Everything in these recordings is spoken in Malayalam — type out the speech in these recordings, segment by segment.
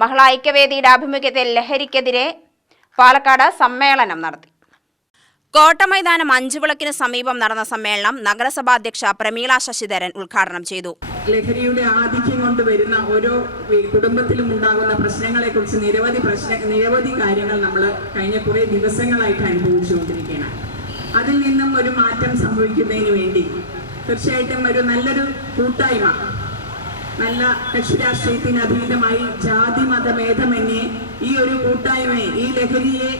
മഹിളാ ഐക്യവേദിയുടെ ആഭിമുഖ്യത്തിൽ ലഹരിക്കെതിരെ പാലക്കാട് സമ്മേളനം നടത്തി. കോട്ടമൈതാനം അഞ്ചുവിളക്കിന് സമീപം നടന്ന സമ്മേളനം നഗരസഭാ അധ്യക്ഷ പ്രമീള ശശിധരൻ ഉദ്ഘാടനം ചെയ്തു. ലഹരിയുടെ ആധിക്യം കൊണ്ടുവരുന്ന ഓരോ കുടുംബത്തിലും ഉണ്ടാകുന്ന പ്രശ്നങ്ങളെക്കുറിച്ച് നിരവധി കാര്യങ്ങൾ നമ്മൾ കഴിഞ്ഞ കുറേ ദിവസങ്ങളായിട്ട് അനുഭവിച്ചുകൊണ്ടിരിക്കുകയാണ്. അതിൽ നിന്നും ഒരു മാറ്റം സംഭവിക്കുന്നതിന് വേണ്ടി തീർച്ചയായിട്ടും ഒരു നല്ലൊരു കൂട്ടായ്മ, നല്ല കക്ഷി രാഷ്ട്രീയത്തിന് അതീതമായി ജാതി മതഭേദമന്യേ ഈ ഒരു കൂട്ടായ്മയെ, ഈ ലഹരിയെ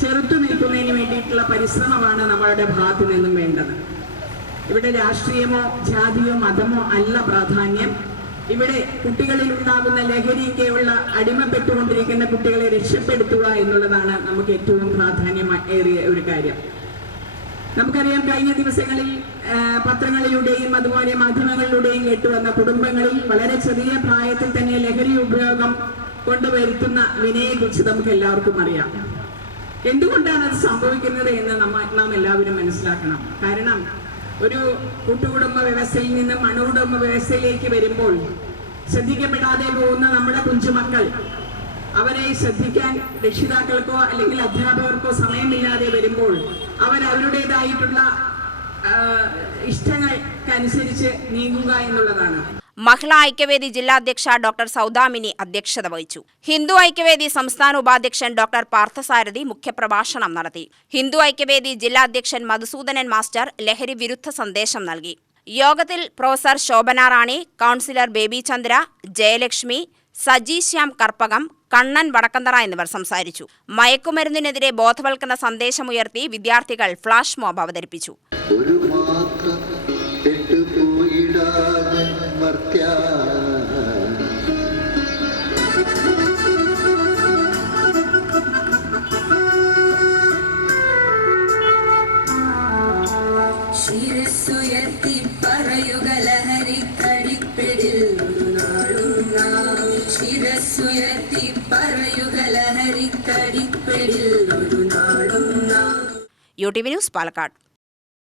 ചെറുത്തു നിൽക്കുന്നതിന് വേണ്ടിയിട്ടുള്ള പരിശ്രമമാണ് നമ്മളുടെ ഭാഗത്തു നിന്നും വേണ്ടത്. ഇവിടെ രാഷ്ട്രീയമോ ജാതിയോ മതമോ അല്ല പ്രാധാന്യം. ഇവിടെ കുട്ടികളിൽ ഉണ്ടാകുന്ന ലഹരിക്കുള്ള അടിമപ്പെട്ടുകൊണ്ടിരിക്കുന്ന കുട്ടികളെ രക്ഷപ്പെടുത്തുക എന്നുള്ളതാണ് നമുക്ക് ഏറ്റവും പ്രാധാന്യമേറിയ ഒരു കാര്യം. നമുക്കറിയാം, കഴിഞ്ഞ ദിവസങ്ങളിൽ പത്രങ്ങളിലൂടെയും അതുപോലെ മാധ്യമങ്ങളിലൂടെയും കേട്ടുവന്ന കുടുംബങ്ങളിൽ വളരെ ചെറിയ പ്രായത്തിൽ തന്നെ ലഹരി ഉപയോഗം കൊണ്ടുവരുത്തുന്ന വിനയെക്കുറിച്ച് നമുക്ക് എല്ലാവർക്കും അറിയാം. എന്തുകൊണ്ടാണ് അത് സംഭവിക്കുന്നത് എന്ന് നാം എല്ലാവരും മനസ്സിലാക്കണം. കാരണം ഒരു കൂട്ടുകുടുംബ വ്യവസ്ഥയിൽ നിന്നും അണുകുടുംബ വ്യവസ്ഥയിലേക്ക് വരുമ്പോൾ ശ്രദ്ധിക്കപ്പെടാതെ പോകുന്ന നമ്മുടെ കുഞ്ഞുമക്കൾ, അവരെ ശ്രദ്ധിക്കാൻ രക്ഷിതാക്കൾക്കോ അല്ലെങ്കിൽ അധ്യാപകർക്കോ സമയമില്ലാതെ വരുമ്പോൾ അവരുടേതായിട്ടുള്ള ഇഷ്ടങ്ങൾക്കനുസരിച്ച് നീങ്ങുക എന്നുള്ളതാണ്. മഹിളാ ഐക്യവേദി ജില്ലാ അധ്യക്ഷ ഡോക്ടർ സൗദാമിനി അധ്യക്ഷത വഹിച്ചു. ഹിന്ദു ഐക്യവേദി സംസ്ഥാന ഉപാധ്യക്ഷൻ ഡോക്ടർ പാർത്ഥസാരഥി മുഖ്യപ്രഭാഷണം നടത്തി. ഹിന്ദു ഐക്യവേദി ജില്ലാ അധ്യക്ഷൻ മധുസൂദനൻ മാസ്റ്റർ ലഹരി വിരുദ്ധ സന്ദേശം നൽകി. യോഗത്തിൽ പ്രൊഫസർ ശോഭന റാണി, കൗൺസിലർ ബേബി ചന്ദ്ര, ജയലക്ഷ്മി, സജി ശ്യാം കർപ്പകം, കണ്ണൻ വടക്കന്തറ എന്നിവർ സംസാരിച്ചു. മയക്കുമരുന്നിനെതിരെ ബോധവൽക്കരണ സന്ദേശമുയർത്തി വിദ്യാർത്ഥികൾ ഫ്ലാഷ് മോബ് അവതരിപ്പിച്ചു. ശിരസ്സുയർത്തി പറയുക ലഹരിക്കടിപ്പിടിൽ ഒരു നാളും നാം. ശിരസ്സുയർത്തി പറയുക ലഹരിക്കടിപ്പിടിൽ ഒരു നാളും നാം. UTV news Palakkad.